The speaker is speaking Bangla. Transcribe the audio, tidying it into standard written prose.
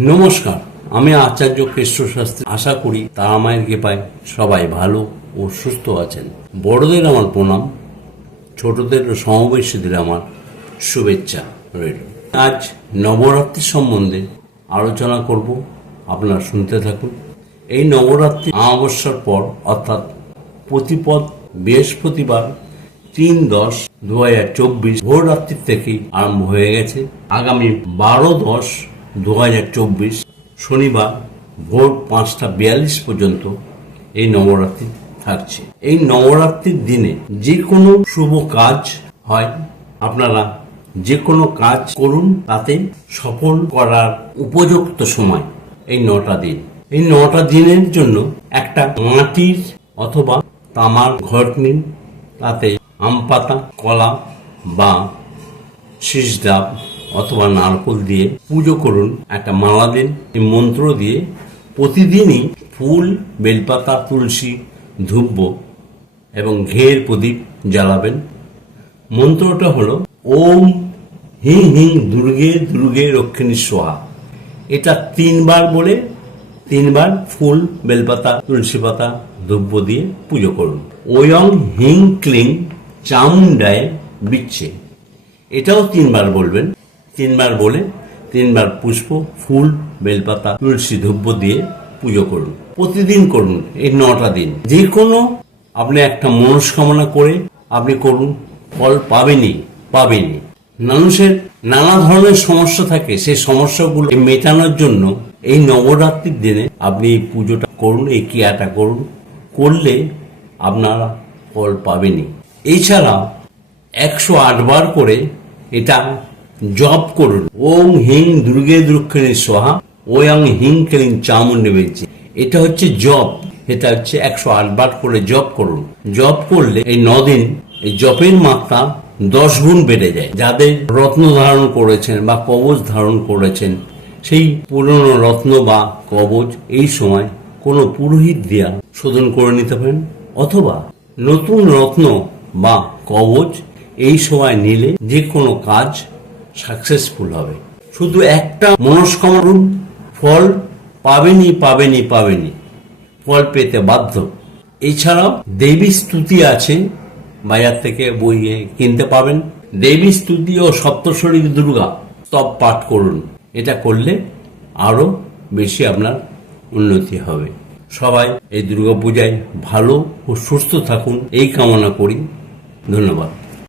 নমস্কার, আমি আচার্য কৃষ্ণ শাস্ত্রী। আশা করি তারা মায়ের কৃপায় সবাই ভালো ও সুস্থ আছেন। বড়দের আমার প্রণাম, ছোটদের ও সমবয়সীদের আমার শুভেচ্ছা রইল। আজ নবরাত্রি সম্বন্ধে আলোচনা করব, আপনারা শুনতে থাকুন। এই নবরাত্রি অমাবস্যার পর অর্থাৎ প্রতিপদ বৃহস্পতিবার 3/10/2024 ভোর রাত্রি থেকেই আরম্ভ হয়ে গেছে। আগামী 12/10/2024 শনিবার ভোর 5:42 পর্যন্ত এই নবরাত্রি থাকছে। এই নবরাত্রির দিনে যে কোনো শুভ কাজ হয়, আপনারা যে কোনো কাজ করুন, তাতে সফল করার উপযুক্ত সময় এই 9টা দিন। এই 9টা দিনের জন্য একটা মাটির অথবা তামার ঘট নিন, তাতে আম পাতা, কলা বা শীষ ডাব অথবা নারকেল দিয়ে পুজো করুন। একটা মালা দিন, এই মন্ত্র দিয়ে প্রতিদিনই ফুল, বেলপাতা, তুলসী, ধূপ এবং ঘিয়ের প্রদীপ জ্বালাবেন। মন্ত্রটা হলো ওম হিং হিং দুর্গে দুর্গে রক্ষিণী সোহা। এটা 3বার বলে 3বার ফুল, বেলপাতা, তুলসী পাতা, ধূপ দিয়ে পুজো করুন। ওয়ং হিং ক্লিং চামুন্ডায় বিচ্ছে, এটাও 3বার বলবেন। 3বার বলে 3বার পুষ্প, ফুল, বেলপাতা, তুলসী, ধূপ দিয়ে পুজো করুন। প্রতিদিন করুন এই 9টা দিন। যে কোনো আপনি একটা মনস্কামনা করে আপনি করুন, ফল পাবেনই। মানুষের নানা ধরনের সমস্যা থাকে, সেই সমস্যাগুলো মেটানোর জন্য এই নবরাত্রির দিনে আপনি এই পুজোটা করুন, এই ক্রিয়াটা করুন। করলে আপনারা ফল পাবেনই। এছাড়া 108 বার করে এটা জপ করুন। ওম হিং দুর্গে দুর্ক্ষিণী সোহা, ওয়ং হিং ক্লিং চামুন্ডে বেঞ্চে। এটা হচ্ছে জপ। এটা হচ্ছে 108 বার করে জপ করুন। জপ করলে এই 9 দিন এই জপের মাত্রা 10 গুণ বেড়ে যায়। যাদের রত্ন ধারণ করেছেন বা কবচ ধারণ করেছেন, সেই পুরনো রত্ন বা কবচ এই সময় কোনো পুরোহিত দিয়া শোধন করে নিতে পারেন, অথবা নতুন রত্ন বা কবচ এই সময় নিলে যে কোনো কাজ সাকসেসফুল হবে। শুধু একটা মনস্কামনা, ফল পাবেনই। ফল পেতে বাধ্য। এছাড়াও দেবী স্তুতি আছে, বাজার থেকে বইয়ে কিনতে পাবেন। দেবী স্তুতি ও সপ্তশরী দুর্গা স্তব পাঠ করুন। এটা করলে আরো বেশি আপনার উন্নতি হবে। সবাই এই দুর্গাপূজায় ভালো ও সুস্থ থাকুন, এই কামনা করি। ধন্যবাদ।